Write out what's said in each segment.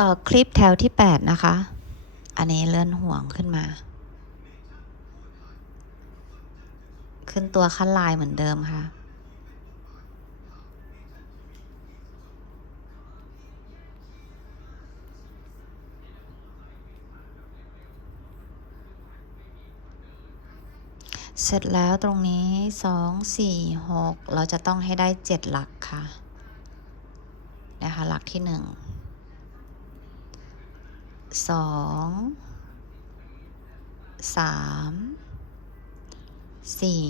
ต่อคลิปแถวที่ 8 นะคะ อันนี้เลื่อนห่วงขึ้นมา ขึ้นตัวขั้นลายเหมือนเดิมค่ะ เสร็จแล้วตรงนี้สองสี่หกเราจะต้องให้ได้เจ็ดหลักค่ะ นะคะ หลักที่หนึ่ง สองสามสี่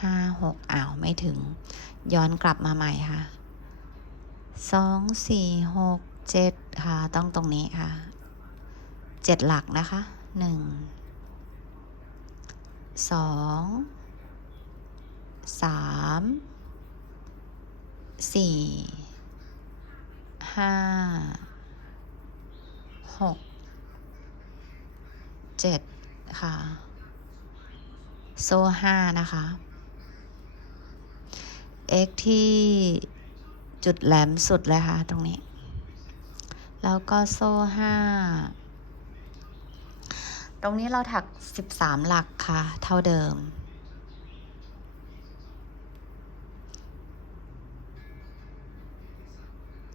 ห้าหกอ้าว ไม่ถึง ย้อนกลับมาใหม่ค่ะสองสี่หกเจ็ดค่ะ ต้องตรงนี้ค่ะเจ็ดหลักนะคะหนึ่งสองสามสี่ ห้าหกเจ็ดค่ะ โซ่ห้านะคะ x ที่จุดแหลมสุดเลยค่ะ ตรงนี้ แล้วก็โซ่ห้าตรงนี้เราถัก 13 หลักค่ะ เท่าเดิม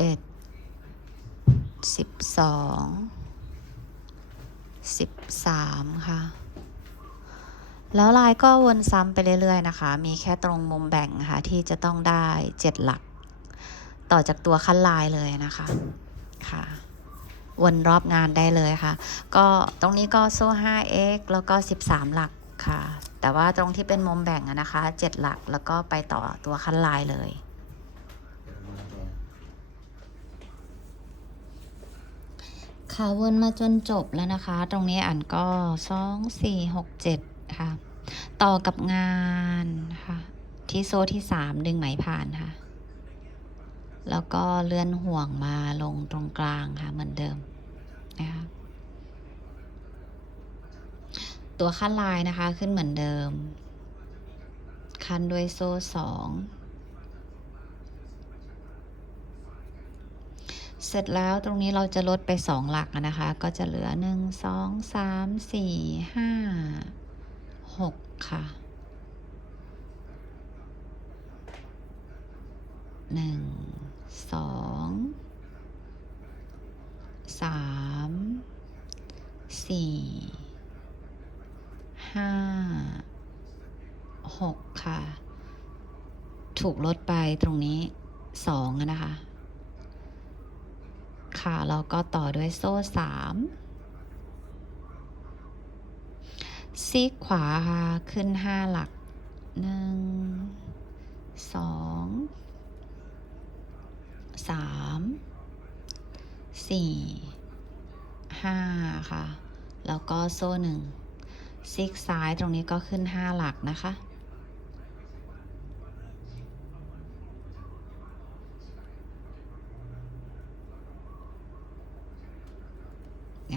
เอ็ดสิบสองสิบสามค่ะ แล้วลายก็วนซ้ำไปเรื่อยๆนะคะ มีแค่ตรงมุมแบ่งค่ะที่จะต้องได้เจ็ดหลัก ต่อจากตัวขั้นลายเลยนะคะค่ะวนรอบงานได้เลยค่ะ ก็ตรงนี้ก็โซ่ 5x แล้วก็ 13 หลักค่ะ แต่ว่าตรงที่เป็นมุมแบ่งอะนะคะ 7 หลักแล้วก็ไปต่อตัวขั้นลายเลย ค่ะวนมาจนจบแล้วนะคะ ตรงนี้อันก็สองสี่หกเจ็ดค่ะ ต่อกับงานค่ะ ที่โซ่ที่สามดึงไหมผ่านค่ะ แล้วก็เลื่อนห่วงมาลงตรงกลางค่ะ เหมือนเดิมนะคะตัวขั้นลายนะคะขึ้นเหมือนเดิมคันด้วยโซ่สอง เสร็จแล้วตรงนี้เราจะลดไปสองหลักนะคะ ก็จะเหลือหนึ่งสองสามสี่ห้าหกค่ะหนึ่งสองสามสี่ห้าหกค่ะ ถูกลดไปตรงนี้สองนะคะ แล้วก็ต่อด้วยโซ่สามซีกขวาค่ะ ขึ้นห้าหลักหนึ่งสองสามสี่ห้าค่ะ แล้วก็โซ่หนึ่งซีกซ้ายตรงนี้ก็ขึ้นห้าหลักนะคะ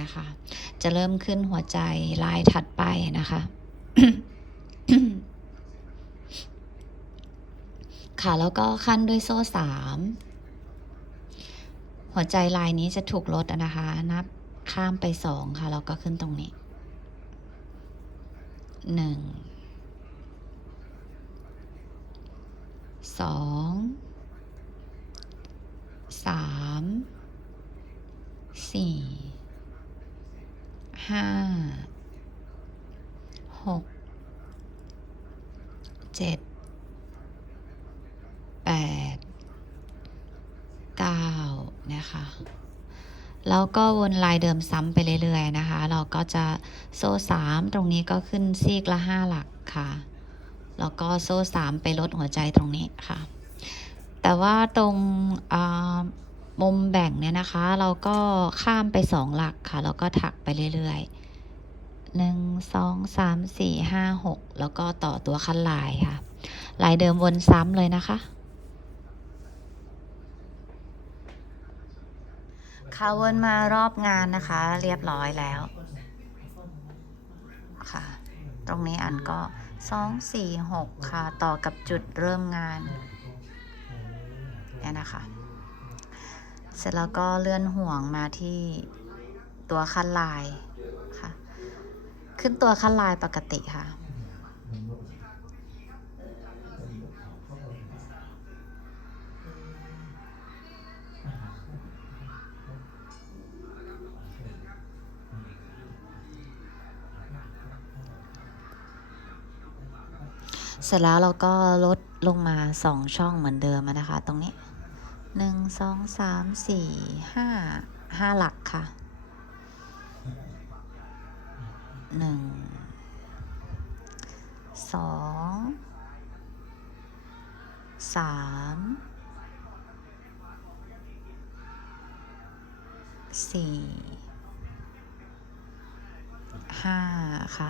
นะคะ จะเริ่มขึ้นหัวใจลายถัดไปนะคะ ค่ะแล้วก็ขั้นด้วยโซ่สามหัวใจลายนี้จะถูกลดนะคะ นับข้ามไปสองค่ะ แล้วก็ขึ้นตรงนี้หนึ่งสองสามสี่ ห้าหกเจ็ดแปดเก้านะคะแล้วก็วนลายเดิมซ้ำไปเรื่อยๆนะคะ เราก็จะโซ่สามตรงนี้ก็ขึ้นซีกละห้าหลักค่ะ แล้วก็โซ่สามไปลดหัวใจตรงนี้ค่ะ แต่ว่าตรงอ่า มุมแบ่งเนี่ยนะคะ เราก็ข้ามไปสองหลักค่ะ แล้วก็ถักไปเรื่อยๆหนึ่งสองสามสี่ห้าหกแล้วก็ต่อตัวขั้นลายค่ะ ลายเดิมวนซ้ำเลยนะคะค่ะวนมารอบงานนะคะ เรียบร้อยแล้วค่ะ ตรงนี้อันก็สองสี่หกค่ะ ต่อกับจุดเริ่มงานเนี่ยนะคะ เสร็จแล้วก็เลื่อนห่วงมาที่ตัวขั้นลายค่ะ ขึ้นตัวขั้นลายปกติค่ะ เสร็จแล้วเราก็ลดลงมาสองช่องเหมือนเดิมนะคะ ตรงนี้ หนึ่งสองสามสี่ห้าห้าหลักค่ะหนึ่งสองสามสี่ห้าค่ะ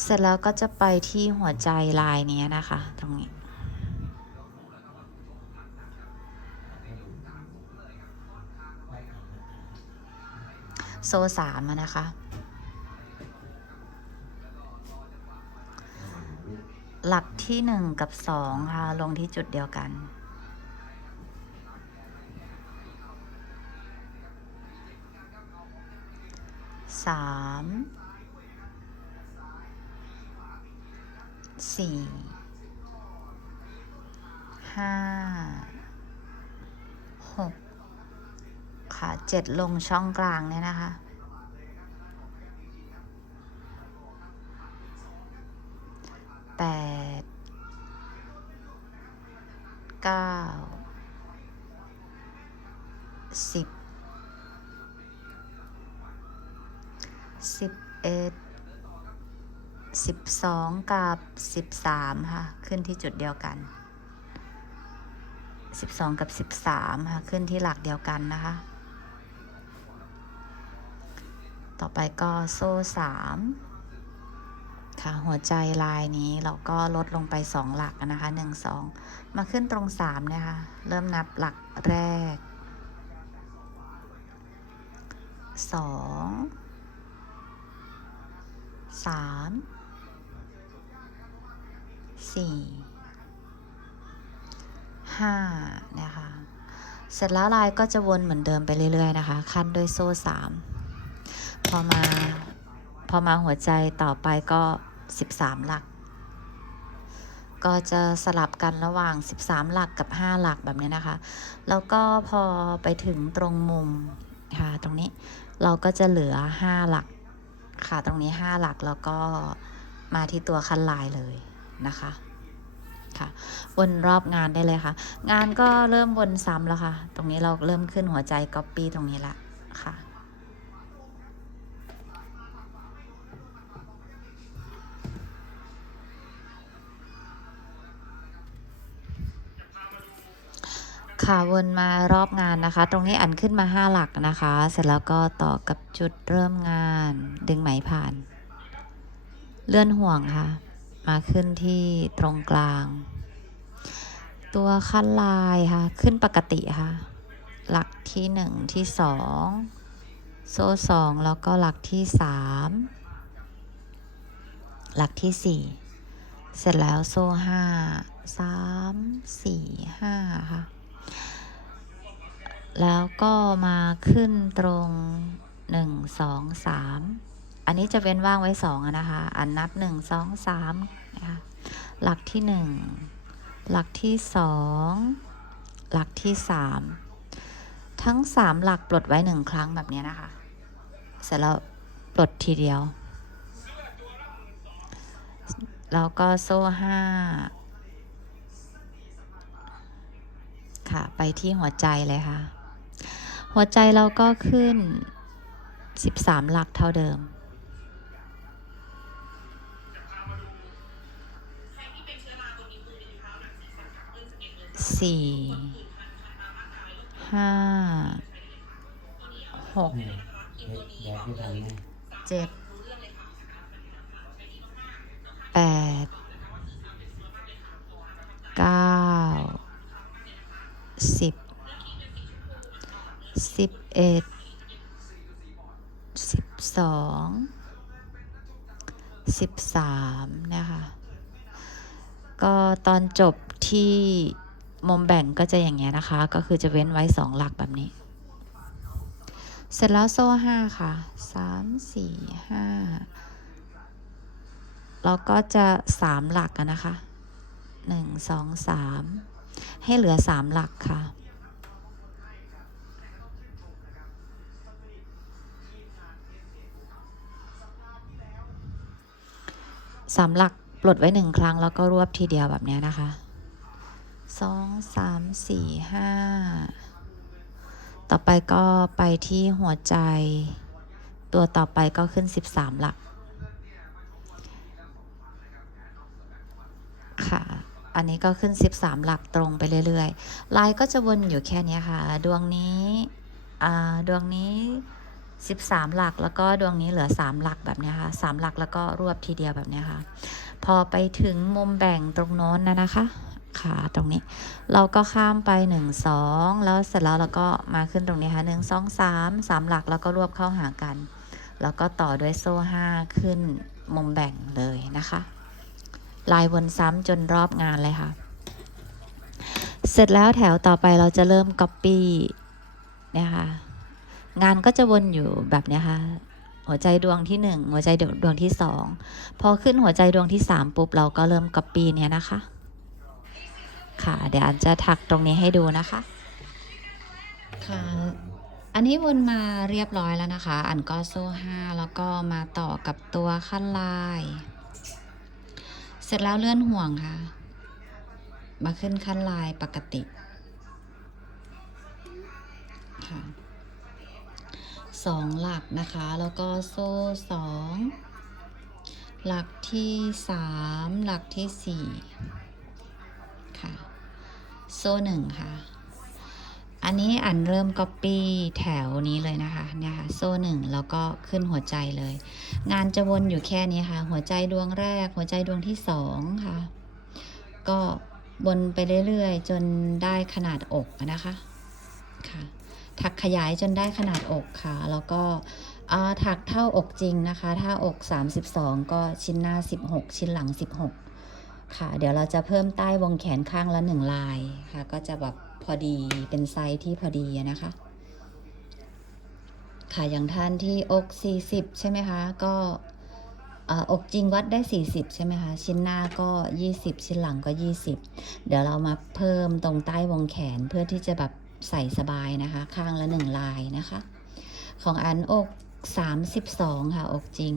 เสร็จแล้วก็จะไปที่หัวใจลายนี้นะคะ ตรงนี้ โซสามนะคะ หลักที่หนึ่งกับสองค่ะ ลงที่จุดเดียวกัน สาม สี่ ห้า เจ็ดลงช่องกลางเนี่ยนะคะ แปด เก้า สิบ สิบเอ็ด สิบสองกับสิบสามค่ะ ขึ้นที่จุดเดียวกันสิบสองกับสิบสามค่ะ ขึ้นที่หลักเดียวกันนะคะ ต่อไปก็โซ่สามค่ะหัวใจลายนี้เราก็ลดลงไปสองหลักนะคะหนึ่งสองมาขึ้นตรงสามเนี่ยค่ะเริ่มนับหลักแรกสองสามสี่ห้านะคะ เสร็จแล้วลายก็จะวนเหมือนเดิมไปเรื่อย ๆ นะคะ ขั้นด้วยโซ่สาม พอมาพอมาหัวใจต่อไปก็ 13 หลัก ก็จะสลับกันระหว่าง 13 หลักกับ 5 หลักแบบนี้นะคะ แล้วก็พอไปถึงตรงมุมค่ะตรงนี้เราก็จะเหลือ 5 หลักค่ะตรงนี้ 5 หลักแล้วก็มาที่ตัวคันลายเลยนะคะค่ะวนรอบงานได้เลยค่ะ งานก็เริ่มวนซ้ำแล้วค่ะ ตรงนี้เราเริ่มขึ้นหัวใจก๊อปปี้ตรงนี้ละค่ะ ค่ะวนมารอบงานนะคะ ตรงนี้อันขึ้นมา 5 หลักนะคะ เสร็จแล้วก็ต่อกับจุดเริ่มงาน ดึงไหมผ่าน เลื่อนห่วงค่ะ มาขึ้นที่ตรงกลาง ตัวคันลายค่ะ ขึ้นปกติค่ะ หลักที่ 1 ที่ 2 โซ่สองแล้วก็หลักที่ 3 หลักที่ 4 เสร็จแล้วโซ่ห้าสามสี่ห้าค่ะ แล้วก็มาขึ้นตรงหนึ่งสองสามอันนี้จะเว้นว่างไว้สองนะคะ อันนับหนึ่งสองสามนะคะหลักที่หนึ่งหลักที่สองหลักที่สามทั้งสามหลักปลดไว้หนึ่งครั้งแบบนี้นะคะ เสร็จแล้วปลดทีเดียว แล้วก็โซ่ห้าค่ะ ไปที่หัวใจเลยค่ะ หัวใจเราก็ขึ้น 13 หลักเท่าเดิม สี่ห้าหกเจ็ดแปดเก้าสิบ สิบเอ็ดสิบสองสิบสามนะคะ ก็ตอนจบที่มุมแบ่งก็จะอย่างเงี้ยนะคะ ก็คือจะเว้นไว้สองหลักแบบนี้ เสร็จแล้วโซ่ห้าค่ะสามสี่ห้าเราก็จะสามหลักกันนะคะหนึ่งสองสามให้เหลือสามหลักค่ะ สามหลักปลดไว้หนึ่งครั้งแล้วก็รวบทีเดียวแบบนี้นะคะสองสามสี่ห้าต่อไปก็ไปที่หัวใจ ตัวต่อไปก็ขึ้น13หลัก ค่ะ อันนี้ก็ขึ้น13หลักตรงไปเรื่อยๆลายก็จะวนอยู่แค่นี้ค่ะ ดวงนี้อ่าดวงนี้ 13 หลักแล้วก็ดวงนี้เหลือ 3 หลักแบบนี้ค่ะ3หลักแล้วก็รวบทีเดียวแบบนี้ค่ะ พอไปถึงมุมแบ่งตรงโน้นนะนะคะค่ะตรงนี้เราก็ข้ามไป 1 2 แล้วเสร็จแล้วเราก็มาขึ้นตรงนี้ค่ะ1 2 3 3 หลักแล้วก็รวบเข้าหากัน แล้วก็ต่อด้วยโซ่ 5 ขึ้นมุมแบ่งเลยนะคะ ลายวนซ้ำจนรอบงานเลยค่ะ เสร็จแล้วแถวต่อไปเราจะเริ่ม Copy เนี่ยค่ะ งานก็จะวนอยู่แบบนี้ค่ะ หัวใจดวงที่ 1 หัวใจดวงที่ 2 พอขึ้นหัวใจดวงที่ 3 ปุ๊บ เราก็เริ่ม Copy เนี่ยนะคะ ค่ะเดี๋ยวอันจะถักตรงนี้ให้ดูนะคะ ค่ะ อันนี้วนมาเรียบร้อยแล้วนะคะ อันก็โซ่ห้าแล้วก็มาต่อกับตัวขั้นลาย เสร็จแล้วเลื่อนห่วงค่ะ มาขึ้นขั้นลายปกติ 2 หลักนะคะ แล้วก็โซ่ 2 หลักที่ 3 หลักที่ 4 ค่ะ โซ่ 1 ค่ะ อันนี้อันเริ่มก๊อปปี้แถวนี้เลยนะคะเนี่ยค่ะโซ่หนึ่งแล้วก็ขึ้นหัวใจเลย งานจะวนอยู่แค่นี้ค่ะ หัวใจดวงแรก หัวใจดวงที่สองค่ะ ก็วนไปเรื่อยๆ จนได้ขนาดอกนะคะค่ะ ถักขยายจนได้ขนาดอกค่ะ แล้วก็ถักเท่าอกจริงนะคะ ถ้าอก 32 ก็ชิ้นหน้า 16 ชิ้นหลัง 16 ค่ะ เดี๋ยวเราจะเพิ่มใต้วงแขนข้างละหนึ่งลายค่ะ ก็จะแบบพอดีเป็นไซส์ที่พอดีนะคะ ค่ะอย่างท่านที่อก 40 ใช่ไหมคะ ก็ออกจริงวัดได้ 40 ใช่ไหมคะ ชิ้นหน้าก็ 20 ชิ้นหลังก็ 20 เดี๋ยวเรามาเพิ่มตรงใต้วงแขนเพื่อที่จะแบบ ใส่สบายนะคะ ข้างละหนึ่งลายนะคะ ของอันอก 32 ค่ะอกจริง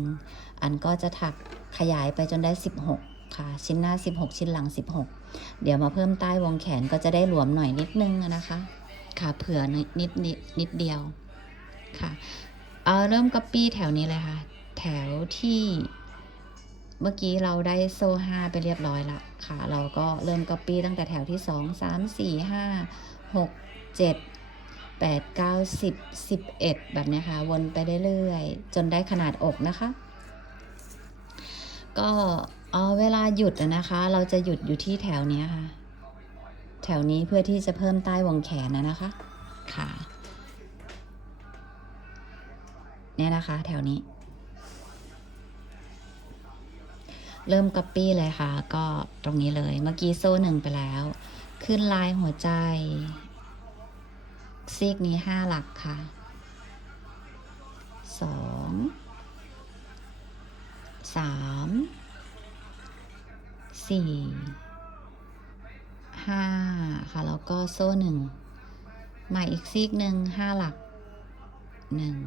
อันก็จะถักขยายไปจนได้ 16 ค่ะ ชิ้นหน้า 16 ชิ้นหลัง 16 เดี๋ยวมาเพิ่มใต้วงแขนก็จะได้หลวมหน่อยนิดนึงนะคะ ค่ะเผื่อนิดนิดนิดเดียวค่ะ เอาเริ่มก๊อปปี้แถวนี้เลยค่ะ แถวที่เมื่อกี้เราได้โซ่ห้าไปเรียบร้อยละค่ะ เราก็เริ่มก๊อปปี้ตั้งแต่แถวที่สองสามสี่ห้าหก จ็ดแปดเก้าสิบสิบเอ็ดแบบนี้ค่ะวนไปเรื่อยๆ จนได้ขนาดอกนะคะ ก็เอาเวลาหยุดนะคะ เราจะหยุดอยู่ที่แถวนี้ค่ะ แถวนี้เพื่อที่จะเพิ่มใต้วงแขนนะนะคะค่ะเนี่ยนะคะ แถวนี้ เริ่มก๊อปปี้เลยค่ะ ก็ตรงนี้เลย เมื่อกี้โซ่หนึ่งไปแล้ว ขึ้นลายหัวใจ ซีกนี้ห้าหลักค่ะสองสามสี่ห้าค่ะ แล้วก็โซ่หนึ่งมาอีกซีกหนึ่งห้าหลักหนึ่ง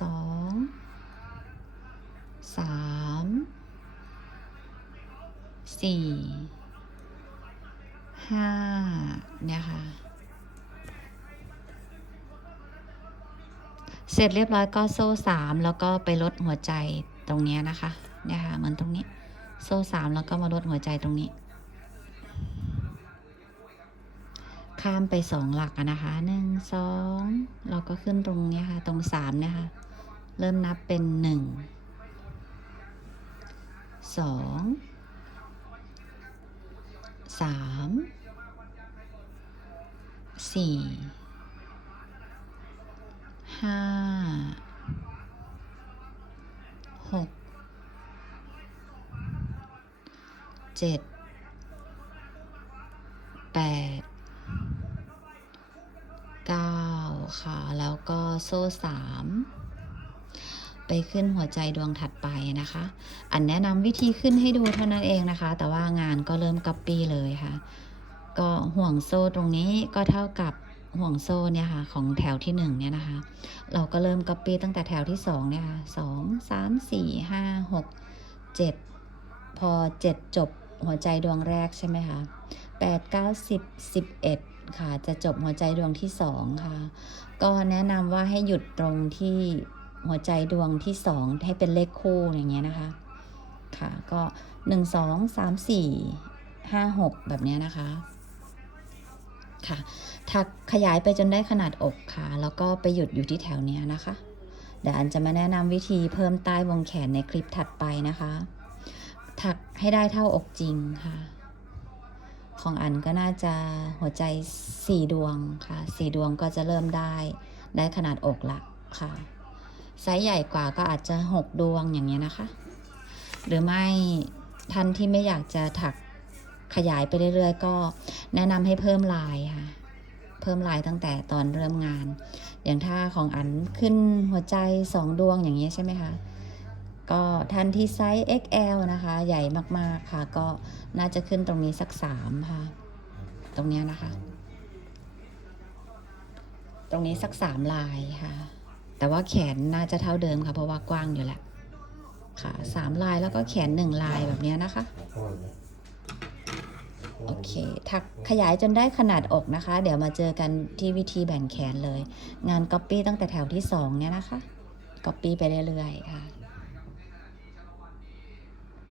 สองสามสี่ ห้าเนี่ยค่ะ เสร็จเรียบร้อยก็โซ่สามแล้วก็ไปลดหัวใจตรงเนี้ยนะคะ เนี่ยค่ะ เหมือนตรงนี้ โซ่สามแล้วก็มาลดหัวใจตรงนี้ ข้ามไปสองหลักนะคะหนึ่งสองเราก็ขึ้นตรงเนี้ยค่ะ ตรงสามเนี่ยค่ะ เริ่มนับเป็นหนึ่งสอง สามสี่ห้าหกเจ็ดแปดเก้าค่ะ แล้วก็โซ่สาม ไปขึ้นหัวใจดวงถัดไปนะคะ อันแนะนำวิธีขึ้นให้ดูเท่านั้นเองนะคะ แต่ว่างานก็เริ่มก๊อปปี้เลยค่ะ ก็ห่วงโซ่ตรงนี้ก็เท่ากับห่วงโซ่เนี่ยค่ะของแถวที่หนึ่งเนี่ยนะคะ เราก็เริ่มก๊อปปี้ตั้งแต่แถวที่สองเนี่ยค่ะสองสามสี่ห้าหกเจ็ดพอเจ็ดจบหัวใจดวงแรกใช่ไหมคะแปดเก้าสิบสิบเอ็ดค่ะ จะจบหัวใจดวงที่สองค่ะ ก็แนะนำว่าให้หยุดตรงที่ หัวใจดวงที่สองให้เป็นเลขคู่อย่างเงี้ยนะคะ ค่ะ ก็หนึ่งสองสามสี่ห้าหกแบบเนี้ยนะคะ ค่ะ ถักขยายไปจนได้ขนาดอกค่ะ แล้วก็ไปหยุดอยู่ที่แถวเนี้ยนะคะ เดี๋ยวอันจะมาแนะนำวิธีเพิ่มใต้วงแขนในคลิปถัดไปนะคะ ถักให้ได้เท่าอกจริงค่ะของอันก็น่าจะหัวใจสี่ดวงค่ะสี่ดวงก็จะเริ่มได้ ได้ขนาดอกละค่ะ ไซส์ใหญ่กว่าก็อาจจะหกดวงอย่างเงี้ยนะคะ หรือไม่ท่านที่ไม่อยากจะถักขยายไปเรื่อยๆ ก็แนะนำให้เพิ่มลายค่ะเพิ่มลายตั้งแต่ตอนเริ่มงาน อย่างถ้าของอันขึ้นหัวใจสองดวงอย่างนี้ยใช่ไหมคะก็ท่านที่ไซส์ XL นะคะ ใหญ่มากๆค่ะ ก็น่าจะขึ้นตรงนี้สักสามค่ะ ตรงเนี้ยนะคะ ตรงนี้สักสามลายค่ะ แต่ว่าแขนน่าจะเท่าเดิมค่ะเพราะว่ากว้างอยู่แหละค่ะสามลายแล้วก็แขนหนึ่งลายแบบนี้นะคะโอเคถักขยายจนได้ขนาดอกนะคะ เดี๋ยวมาเจอกันที่วิธีแบ่งแขนเลย งานก๊อปปี้ตั้งแต่แถวที่สองเนี่ยนะคะก๊อปปี้ไปเรื่อยๆค่ะ